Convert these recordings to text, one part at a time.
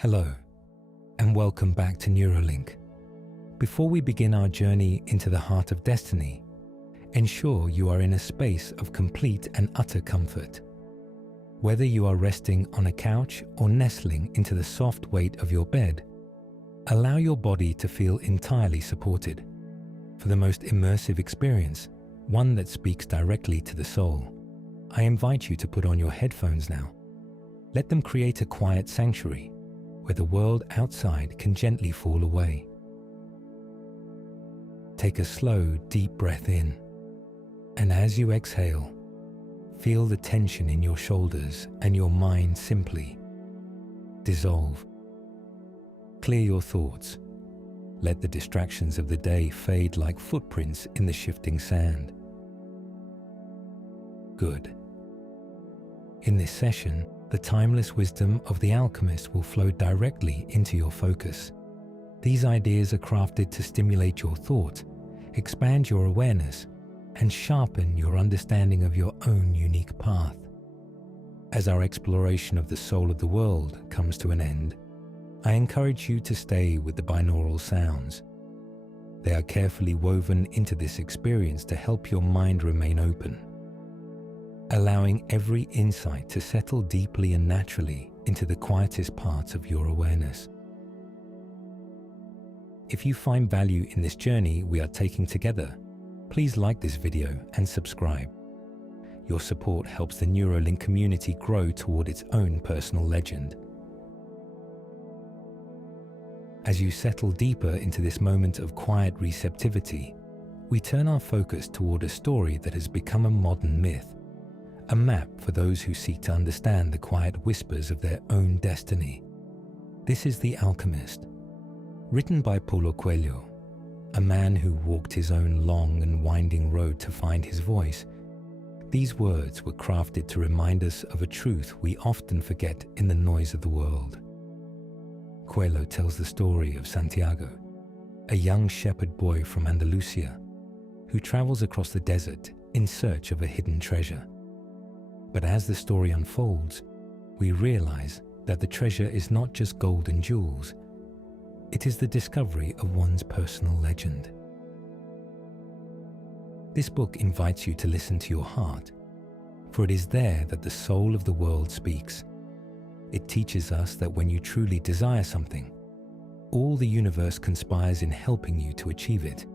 Hello, and welcome back to Neuralink. Before we begin our journey into the heart of destiny, ensure you are in a space of complete and utter comfort. Whether you are resting on a couch or nestling into the soft weight of your bed, allow your body to feel entirely supported. For the most immersive experience, one that speaks directly to the soul, I invite you to put on your headphones now. Let them create a quiet sanctuary where the world outside can gently fall away. Take a slow, deep breath in, and as you exhale, feel the tension in your shoulders and your mind simply dissolve. Clear your thoughts. Let the distractions of the day fade like footprints in the shifting sand. Good. In this session, the timeless wisdom of the Alchemist will flow directly into your focus. These ideas are crafted to stimulate your thought, expand your awareness, and sharpen your understanding of your own unique path. As our exploration of the soul of the world comes to an end, I encourage you to stay with the binaural sounds. They are carefully woven into this experience to help your mind remain open, allowing every insight to settle deeply and naturally into the quietest parts of your awareness. If you find value in this journey we are taking together, please like this video and subscribe. Your support helps the Neuralink community grow toward its own personal legend. As you settle deeper into this moment of quiet receptivity, we turn our focus toward a story that has become a modern myth, a map for those who seek to understand the quiet whispers of their own destiny. This is The Alchemist, written by Paulo Coelho, a man who walked his own long and winding road to find his voice. These words were crafted to remind us of a truth we often forget in the noise of the world. Coelho tells the story of Santiago, a young shepherd boy from Andalusia who travels across the desert in search of a hidden treasure. But as the story unfolds, we realize that the treasure is not just gold and jewels. It is the discovery of one's personal legend. This book invites you to listen to your heart, for it is there that the soul of the world speaks. It teaches us that when you truly desire something, all the universe conspires in helping you to achieve it.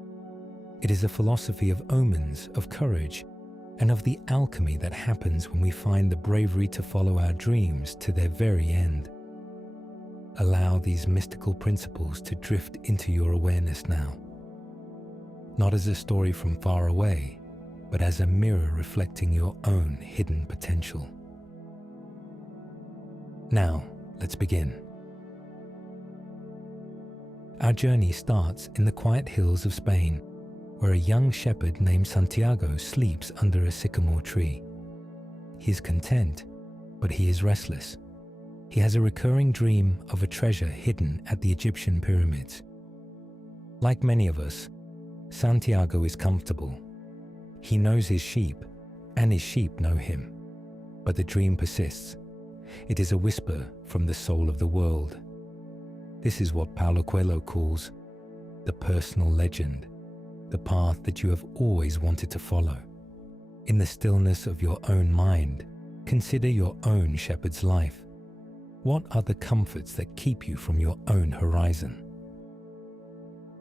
It is a philosophy of omens, of courage, and of the alchemy that happens when we find the bravery to follow our dreams to their very end. Allow these mystical principles to drift into your awareness now, not as a story from far away, but as a mirror reflecting your own hidden potential. Now, let's begin. Our journey starts in the quiet hills of Spain, where a young shepherd named Santiago sleeps under a sycamore tree. He is content, but he is restless. He has a recurring dream of a treasure hidden at the Egyptian pyramids. Like many of us, Santiago is comfortable. He knows his sheep, and his sheep know him. But the dream persists. It is a whisper from the soul of the world. This is what Paulo Coelho calls the personal legend, the path that you have always wanted to follow. In the stillness of your own mind, consider your own shepherd's life. What are the comforts that keep you from your own horizon?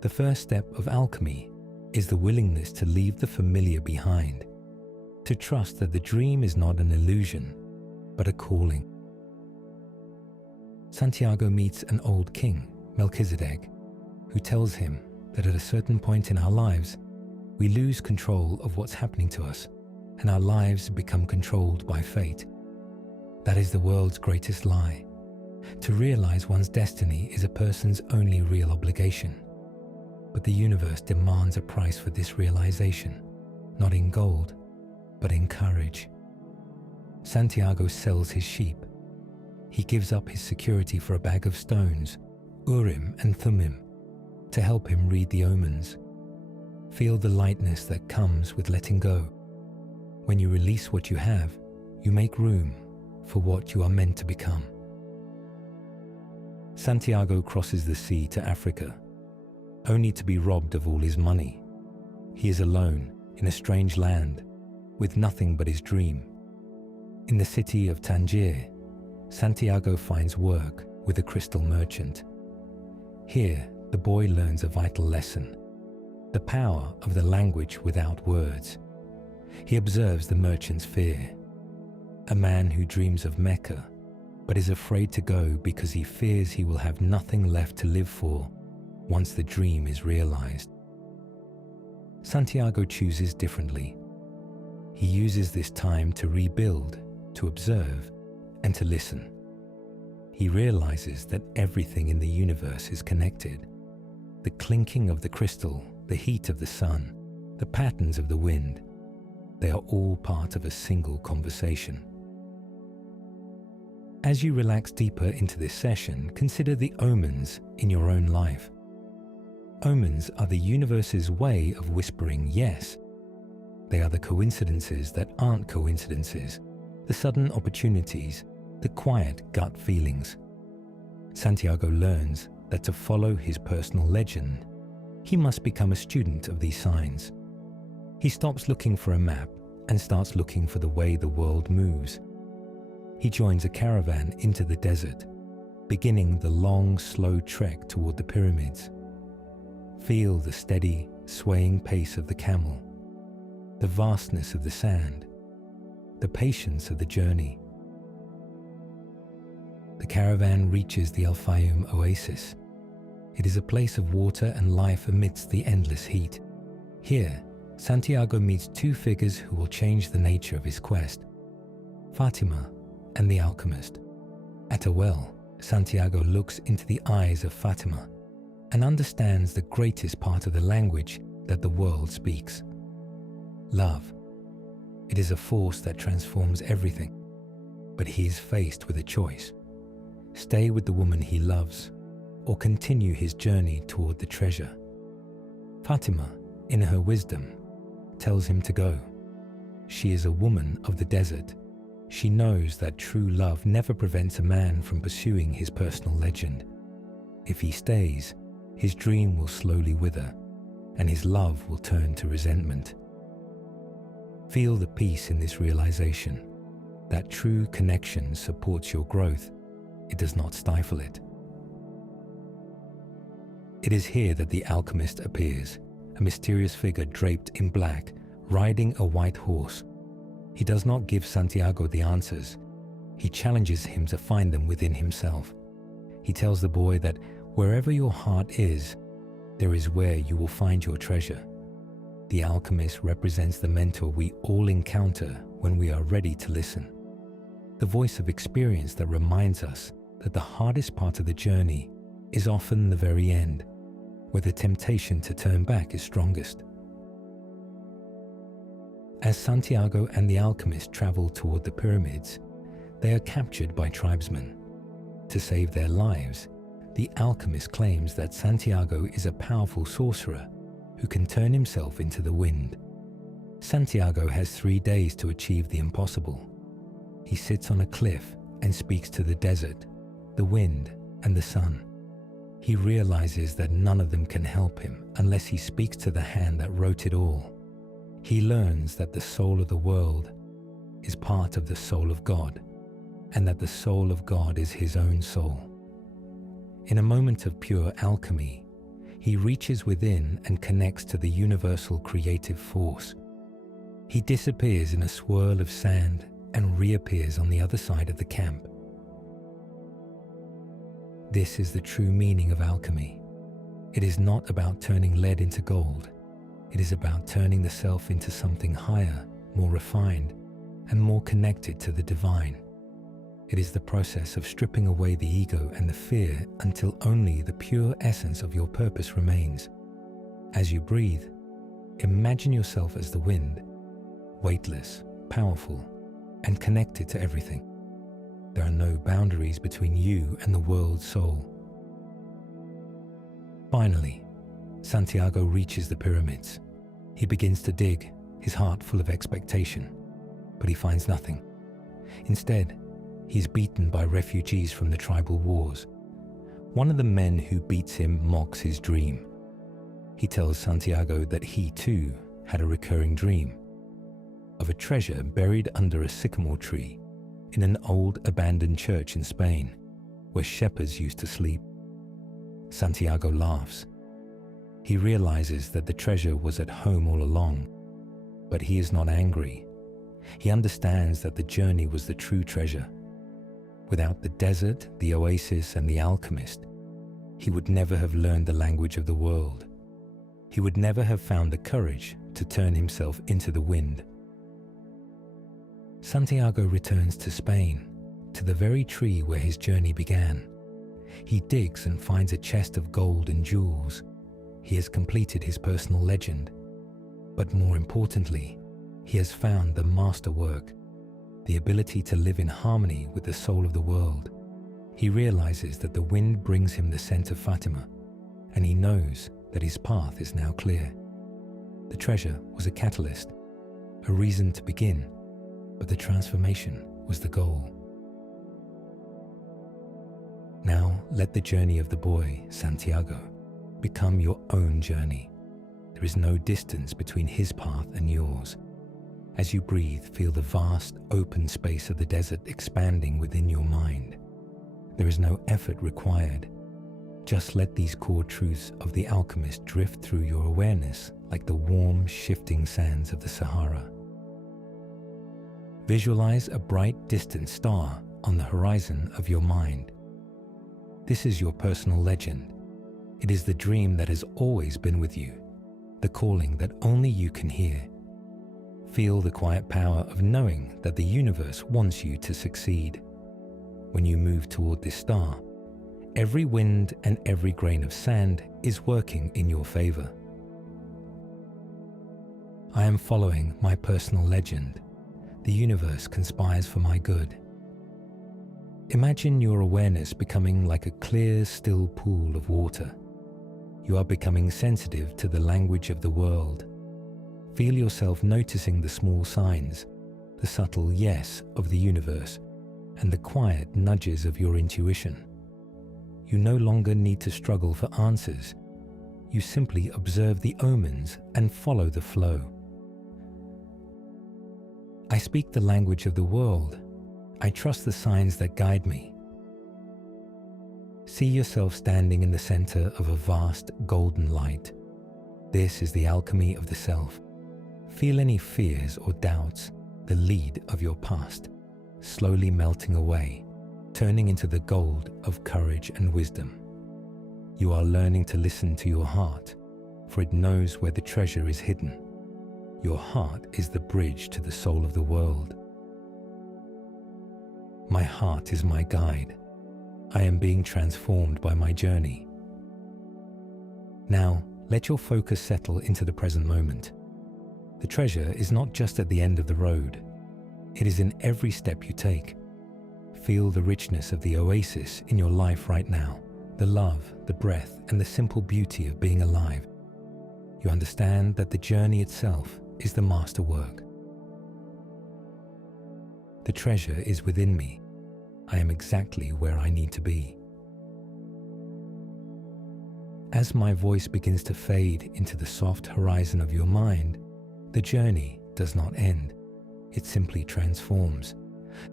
The first step of alchemy is the willingness to leave the familiar behind, to trust that the dream is not an illusion, but a calling. Santiago meets an old king, Melchizedek, who tells him that at a certain point in our lives, we lose control of what's happening to us, and our lives become controlled by fate. That is the world's greatest lie. To realize one's destiny is a person's only real obligation. But the universe demands a price for this realization, not in gold, but in courage. Santiago sells his sheep. He gives up his security for a bag of stones, Urim and Thummim, to help him read the omens. Feel the lightness that comes with letting go. When you release what you have, you make room for what you are meant to become. Santiago crosses the sea to Africa, only to be robbed of all his money. He is alone in a strange land, with nothing but his dream. In the city of Tangier, Santiago finds work with a crystal merchant. Here, the boy learns a vital lesson: the power of the language without words. He observes the merchant's fear, a man who dreams of Mecca, but is afraid to go because he fears he will have nothing left to live for once the dream is realized. Santiago chooses differently. He uses this time to rebuild, to observe, and to listen. He realizes that everything in the universe is connected. The clinking of the crystal, the heat of the sun, the patterns of the wind, they are all part of a single conversation. As you relax deeper into this session, consider the omens in your own life. Omens are the universe's way of whispering yes. They are the coincidences that aren't coincidences, the sudden opportunities, the quiet gut feelings. Santiago learns that to follow his personal legend, he must become a student of these signs. He stops looking for a map and starts looking for the way the world moves. He joins a caravan into the desert, beginning the long, slow trek toward the pyramids. Feel the steady, swaying pace of the camel, the vastness of the sand, the patience of the journey. The caravan reaches the Al Fayoum oasis. It is a place of water and life amidst the endless heat. Here, Santiago meets two figures who will change the nature of his quest: Fatima and the Alchemist. At a well, Santiago looks into the eyes of Fatima and understands the greatest part of the language that the world speaks: love. It is a force that transforms everything, but he is faced with a choice: stay with the woman he loves or continue his journey toward the treasure. Fatima, in her wisdom, tells him to go. She is a woman of the desert. She knows that true love never prevents a man from pursuing his personal legend. If he stays, his dream will slowly wither, and his love will turn to resentment. Feel the peace in this realization, that true connection supports your growth. It does not stifle it. It is here that the alchemist appears, a mysterious figure draped in black, riding a white horse. He does not give Santiago the answers. He challenges him to find them within himself. He tells the boy that wherever your heart is, there is where you will find your treasure. The alchemist represents the mentor we all encounter when we are ready to listen. The voice of experience that reminds us that the hardest part of the journey is often the very end, where the temptation to turn back is strongest. As Santiago and the alchemist travel toward the pyramids, they are captured by tribesmen. To save their lives, the alchemist claims that Santiago is a powerful sorcerer who can turn himself into the wind. Santiago has 3 days to achieve the impossible. He sits on a cliff and speaks to the desert, the wind, and the sun. He realizes that none of them can help him unless he speaks to the hand that wrote it all. He learns that the soul of the world is part of the soul of God, and that the soul of God is his own soul. In a moment of pure alchemy, he reaches within and connects to the universal creative force. He disappears in a swirl of sand and reappears on the other side of the camp. This is the true meaning of alchemy. It is not about turning lead into gold. It is about turning the self into something higher, more refined, and more connected to the divine. It is the process of stripping away the ego and the fear until only the pure essence of your purpose remains. As you breathe, imagine yourself as the wind, weightless, powerful, and connected to everything. There are no boundaries between you and the world's soul. Finally, Santiago reaches the pyramids. He begins to dig, his heart full of expectation, but he finds nothing. Instead, he is beaten by refugees from the tribal wars. One of the men who beats him mocks his dream. He tells Santiago that he too had a recurring dream of a treasure buried under a sycamore tree in an old abandoned church in Spain where shepherds used to sleep. Santiago laughs. He realizes that the treasure was at home all along, but he is not angry. He understands that the journey was the true treasure. Without the desert, the oasis, and the alchemist, he would never have learned the language of the world. He would never have found the courage to turn himself into the wind. Santiago returns to Spain, to the very tree where his journey began. He digs and finds a chest of gold and jewels. He has completed his personal legend. But more importantly, he has found the masterwork, the ability to live in harmony with the soul of the world. He realizes that the wind brings him the scent of Fatima, and he knows that his path is now clear. The treasure was a catalyst, a reason to begin, but the transformation was the goal. Now let the journey of the boy, Santiago, become your own journey. There is no distance between his path and yours. As you breathe, feel the vast, open space of the desert expanding within your mind. There is no effort required. Just let these core truths of the alchemist drift through your awareness like the warm, shifting sands of the Sahara. Visualize a bright, distant star on the horizon of your mind. This is your personal legend. It is the dream that has always been with you, the calling that only you can hear. Feel the quiet power of knowing that the universe wants you to succeed. When you move toward this star, every wind and every grain of sand is working in your favor. I am following my personal legend. The universe conspires for my good. Imagine your awareness becoming like a clear, still pool of water. You are becoming sensitive to the language of the world. Feel yourself noticing the small signs, the subtle yes of the universe, and the quiet nudges of your intuition. You no longer need to struggle for answers. You simply observe the omens and follow the flow. I speak the language of the world. I trust the signs that guide me. See yourself standing in the center of a vast golden light. This is the alchemy of the self. Feel any fears or doubts, the lead of your past, slowly melting away, turning into the gold of courage and wisdom. You are learning to listen to your heart, for it knows where the treasure is hidden. Your heart is the bridge to the soul of the world. My heart is my guide. I am being transformed by my journey. Now, let your focus settle into the present moment. The treasure is not just at the end of the road. It is in every step you take. Feel the richness of the oasis in your life right now, the love, the breath, and the simple beauty of being alive. You understand that the journey itself is the masterwork. The treasure is within me. I am exactly where I need to be. As my voice begins to fade into the soft horizon of your mind, the journey does not end. It simply transforms.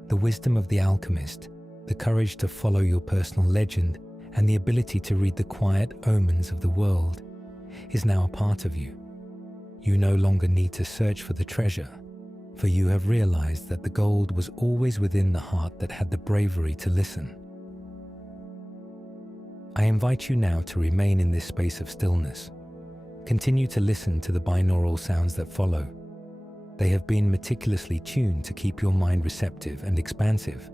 The wisdom of the alchemist, the courage to follow your personal legend, and the ability to read the quiet omens of the world is now a part of you. You no longer need to search for the treasure, for you have realized that the gold was always within the heart that had the bravery to listen. I invite you now to remain in this space of stillness. Continue to listen to the binaural sounds that follow. They have been meticulously tuned to keep your mind receptive and expansive,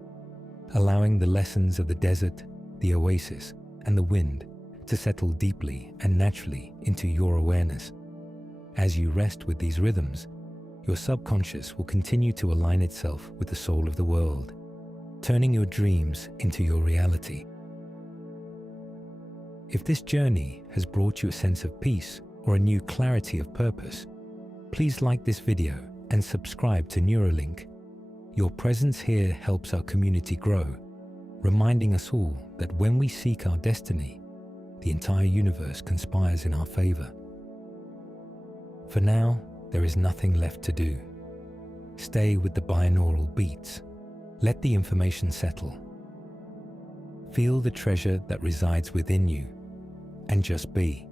allowing the lessons of the desert, the oasis, and the wind to settle deeply and naturally into your awareness. As you rest with these rhythms, your subconscious will continue to align itself with the soul of the world, turning your dreams into your reality. If this journey has brought you a sense of peace or a new clarity of purpose, please like this video and subscribe to Neuralink. Your presence here helps our community grow. reminding us all that when we seek our destiny, the entire universe conspires in our favor. For now, there is nothing left to do. Stay with the binaural beats. Let the information settle. Feel the treasure that resides within you, and just be.